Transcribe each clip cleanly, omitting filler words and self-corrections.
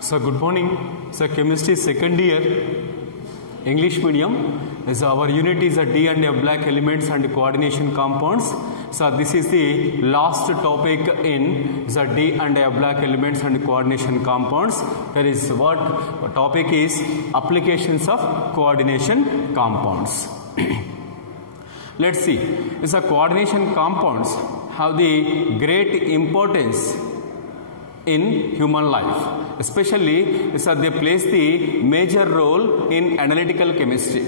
So good morning. So chemistry second year, English medium. So our unit is a D and F black elements and coordination compounds. So this is the last topic in the D and F black elements and coordination compounds. That is what topic is applications of coordination compounds. Let's see. The coordination compounds have the great importance in human life, especially they plays the major role in analytical chemistry.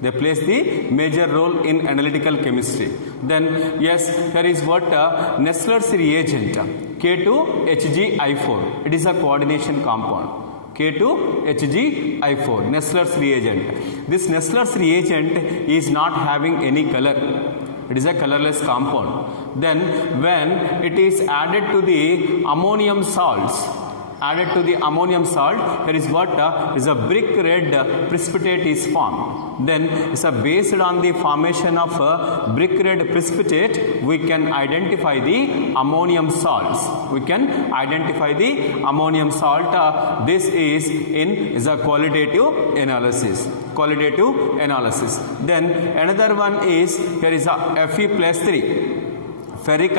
They plays the major role in analytical chemistry. Then yes, there is what Nessler's reagent K2HgI4. It is a coordination compound. K2HgI4, Nessler's reagent. This Nessler's reagent is not having any color. It is a colorless compound. Then when it is added to the ammonium salts, here is what is a brick red precipitate is formed. Then it's based on the formation of brick red precipitate, we can identify the ammonium salts. This is a qualitative analysis. Then another one is there is a Fe+3. Ferric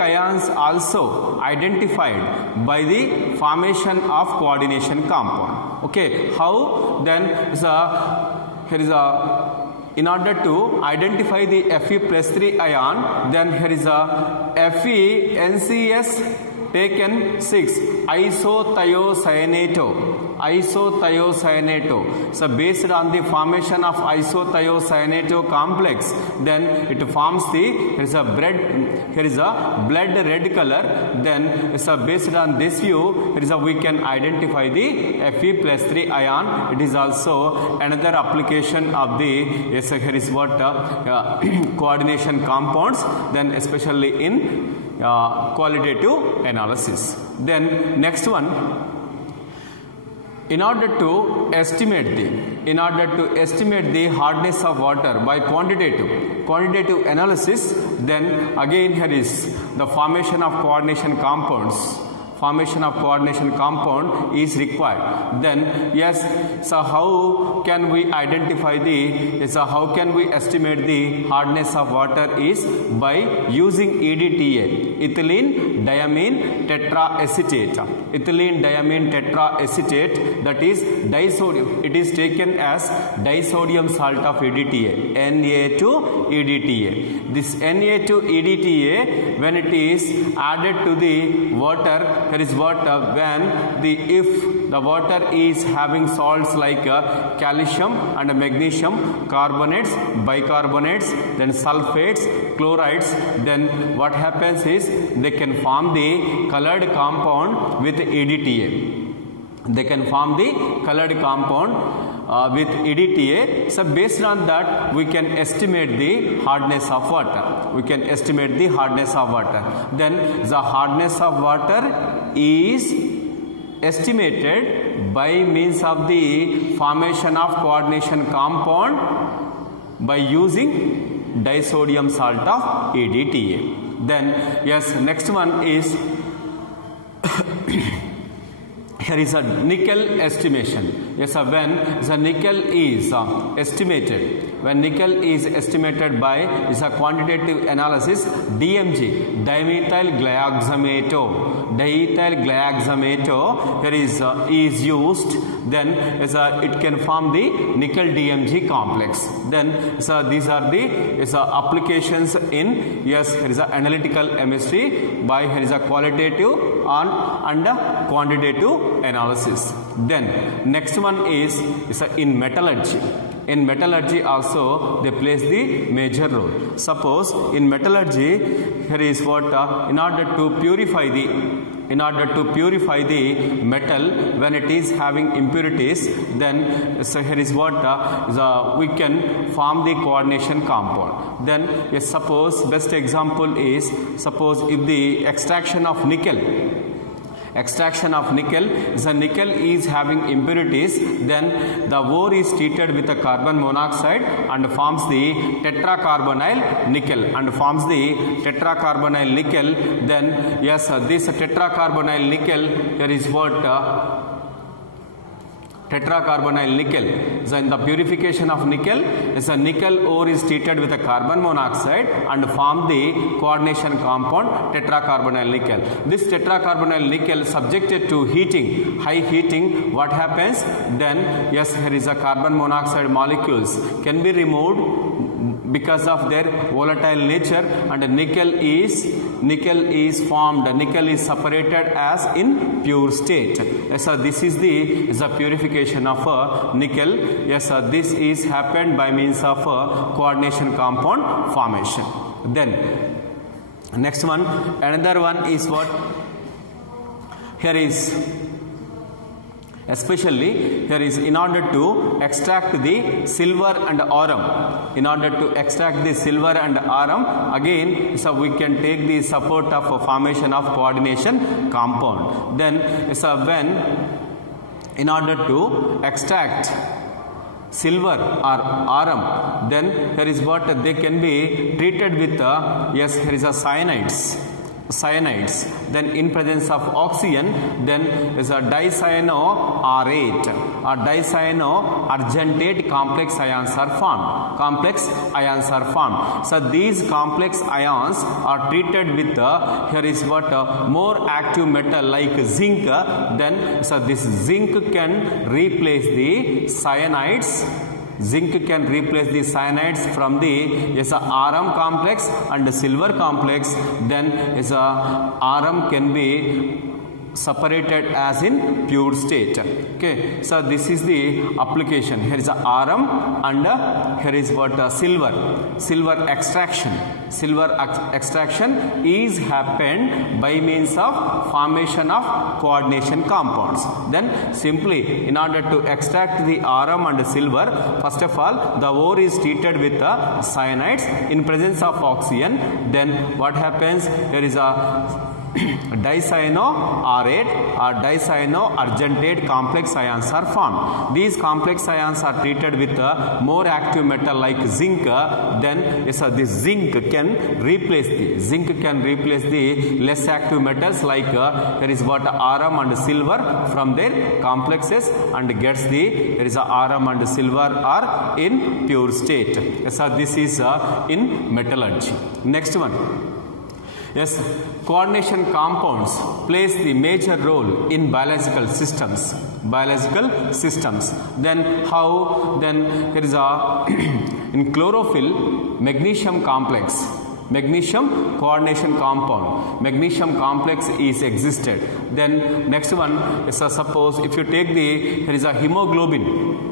ions also identified by the formation of coordination compound. Okay, how then in order to identify the Fe+3 ion, then here is a FeNCS taken 6 isothiocyaneto. So based on the formation of isothiocyaneto complex, then it forms the here is a blood red color. Then based on this view, we can identify the Fe+3 ion. It is also another application of the here is what coordination compounds, then especially in qualitative analysis. Then next one, in order to estimate the hardness of water by quantitative analysis, then again here is the formation of coordination compounds. Is required. Then yes, so how can we identify how can we estimate the hardness of water is by using EDTA, ethylene diamine tetraacetate. That is disodium. It is taken as disodium salt of EDTA, Na2EDTA. This Na2EDTA, when it is added to the water, there is what when if the water is having salts like calcium and magnesium, carbonates, bicarbonates, then sulfates, chlorides, then what happens is they can form the colored compound with EDTA. With EDTA. So based on that, we can estimate the hardness of water. Then the hardness of water is estimated by means of the formation of coordination compound by using disodium salt of EDTA. Then yes, next one is here is a nickel estimation. Yes, when the nickel is estimated by a quantitative analysis, DMG, dimethyl glyoxamato, here is used. Then it can form the nickel DMG complex. Then these are the applications in here is a analytical chemistry by here is a qualitative and quantitative analysis. Then next one is in metallurgy. In metallurgy also they plays the major role. Suppose in metallurgy, here is what in order to purify the metal when it is having impurities, then here is what we can form the coordination compound. Then yes, suppose best example is, suppose if the extraction of nickel extraction of nickel. The nickel is having impurities, then the ore is treated with a carbon monoxide and forms the tetracarbonyl nickel Then yes, this tetracarbonyl nickel, there is what tetracarbonyl nickel. So in the purification of nickel, is a nickel ore is treated with a carbon monoxide and form the coordination compound tetracarbonyl nickel. This tetracarbonyl nickel subjected to heating, high heating, what happens? Then yes, here is a carbon monoxide molecules can be removed because of their volatile nature, and nickel is formed, nickel is separated as in pure state. Yes, this is the purification of nickel. Yes, this is happened by means of coordination compound formation. Then next one, another one is what? Here is especially here is in order to extract the silver and aurum. In order to extract the silver and aurum, again, so we can take the support of formation of coordination compound. Then so when in order to extract silver or aurum, then here is what they can be treated with yes, here is a cyanides, then in presence of oxygen, then is a dicyanoarate or dicyanoargentate complex ions are formed. So these complex ions are treated with here is what more active metal like zinc. Then so this zinc can replace the cyanides. Zinc can replace the cyanides from the yes, aurum complex and the silver complex. Then is aurum can be separated as in pure state. Okay, so this is the application. Here is aurum and here is what silver extraction. Silver extraction is happened by means of formation of coordination compounds. Then simply in order to extract the aurum and silver, first of all the ore is treated with cyanides in presence of oxygen. Then what happens? There is a dicyanoarate or dicyanoargentate complex ions are formed. These complex ions are treated with more active metal like zinc. Then yes, this zinc can replace the less active metals like there is what aurum and silver from their complexes and gets the there is aurum and silver are in pure state. Yes, this is in metallurgy. Next one. Yes, coordination compounds plays the major role in biological systems. Then how? Then there is a in chlorophyll magnesium complex. Magnesium coordination compound. Magnesium complex is existed. Then next one is suppose if you take the there is a hemoglobin,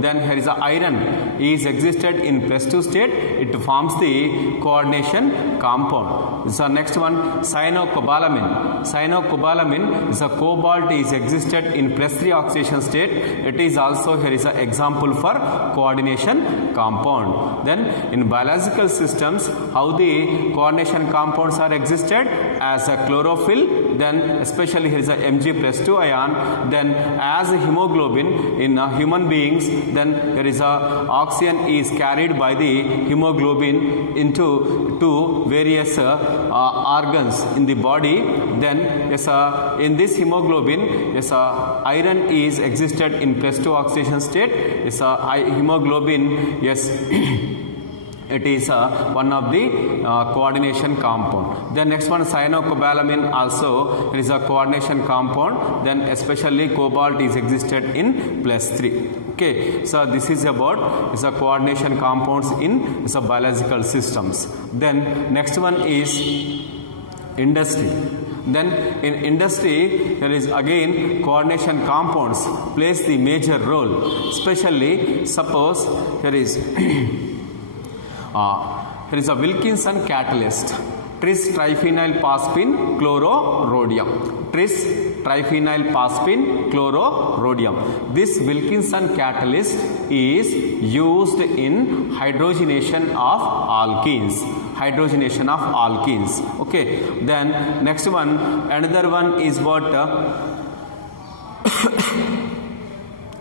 then here is a iron is existed in +2 state. It forms the coordination compound. So next one, cyanocobalamin. Cyanocobalamin is a cobalt is existed in +3 oxidation state. It is also here is an example for coordination compound. Then in biological systems, how the coordination compounds are existed as a chlorophyll. Then especially here is a Mg+2 ion. Then as a hemoglobin in human beings, then there is a oxygen is carried by the hemoglobin into various organs in the body. Then yes, in this hemoglobin, yes, iron is existed in +2 oxidation state. Yes, hemoglobin, yes. It is one of the coordination compound. Then next one, cyanocobalamin also it is a coordination compound. Then especially cobalt is existed in +3. Okay, so this is about is a coordination compounds in is a biological systems. Then next one is industry. Then in industry there is again coordination compounds plays the major role. Especially suppose there is here is a Wilkinson catalyst, tris-triphenyl phosphine chlororhodium. Tris-triphenyl phosphine chlororhodium. This Wilkinson catalyst is used in hydrogenation of alkenes. hydrogenation of alkenes. Okay, then next one, another one is what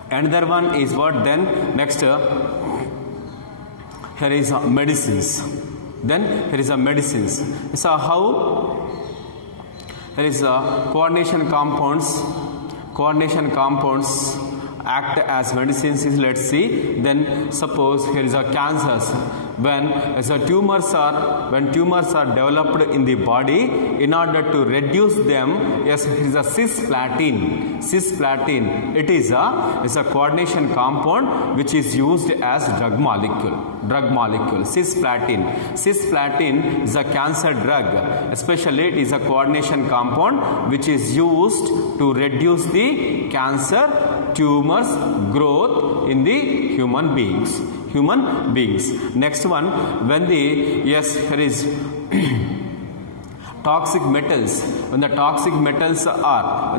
another one is what, then next here is medicines. Then here is medicines. So how there is coordination compounds act as medicines is, let's see. Then suppose here is a cancers. When tumors are developed in the body, in order to reduce them, yes, it is a cisplatin. It is a coordination compound which is used as drug molecule. Cisplatin is a cancer drug. Especially it is a coordination compound which is used to reduce the cancer tumors growth in the human beings. Next one, when here is toxic metals. When the toxic metals are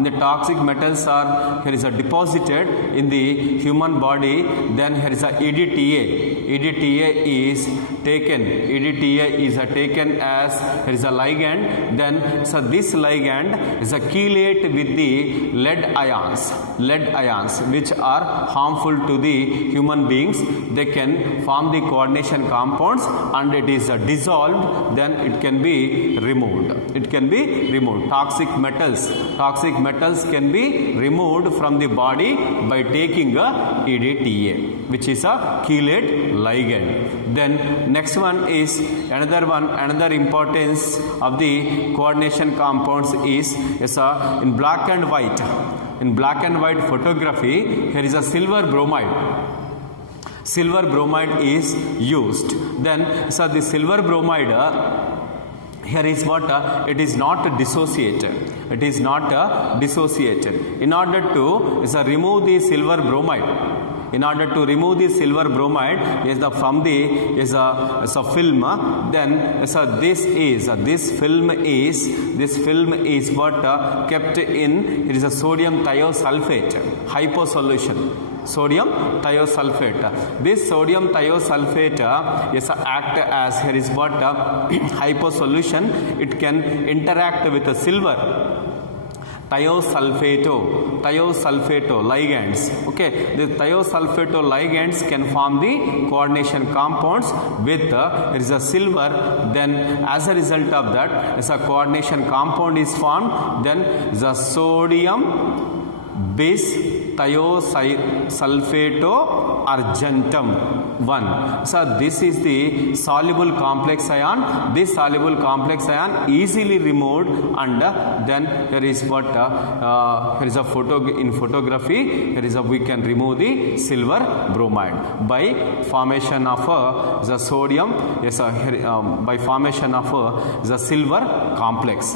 here is deposited in the human body, then here is EDTA is taken as here is a ligand. Then so this ligand is a chelate with the lead ions which are harmful to the human beings. They can form the coordination compounds, and it is dissolved, then it can be removed. Toxic metals can be removed from the body by taking a EDTA, which is a chelate ligand. Then next one is another importance of the coordination compounds is in black and white photography, here is a silver bromide is used. Then so the silver bromide here is what it is not dissociated. In order to remove the silver bromide, from the film, then this film is what kept in, it is a sodium thiosulfate hyposolution. This sodium thiosulfate act as here is what hyposolution. It can interact with a silver thiosulfato ligands. Okay, the thiosulfato ligands can form the coordination compounds with there is a silver. Then as a result of that, as a coordination compound is formed, then the sodium bis thiosulfato argentum 1. So this is the soluble complex ion. This soluble complex ion easily removed, and then there is what here is a photography. Here is we can remove the silver bromide by formation of the sodium. Yes, by formation of the silver complex.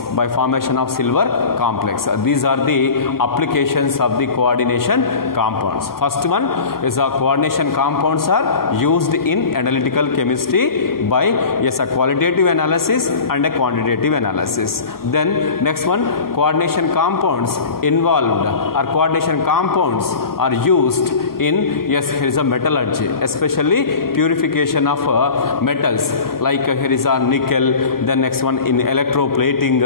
These are the applications of the coordination compounds. First one is coordination compounds are used in analytical chemistry by a qualitative analysis and a quantitative analysis. Then next one, coordination compounds are used in here is a metallurgy, especially purification of metals, like here is a nickel. Then next one in electroplating.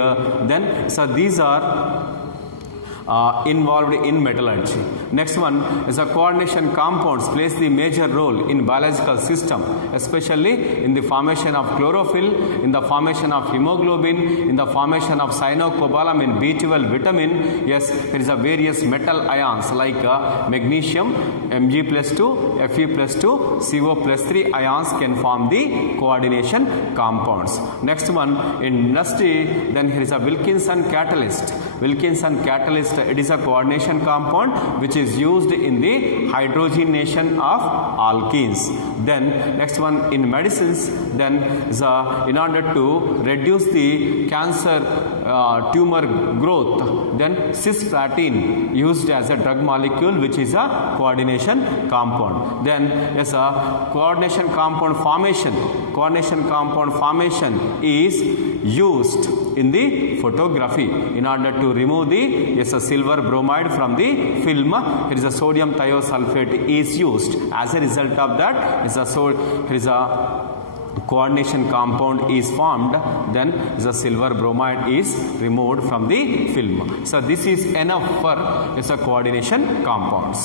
Then so these are involved in metallurgy. Next one is coordination compounds plays the major role in biological system, especially in the formation of chlorophyll, in the formation of hemoglobin, in the formation of cyanocobalamin, B12 vitamin. Yes, there is a various metal ions like magnesium, Mg+2, Fe+2, CO+3 ions can form the coordination compounds. Next one in industry, then here is a Wilkinson catalyst. It is a coordination compound which is used in the hydrogenation of alkenes. Then next one in medicines, then in order to reduce the cancer tumor growth, then cisplatin used as a drug molecule, which is a coordination compound. Then yes, coordination compound formation is used in the photography in order to remove the silver bromide from the film. Here is a sodium thiosulfate is used. As a result of that, here is a coordination compound is formed, then the silver bromide is removed from the film. So this is enough for coordination compounds.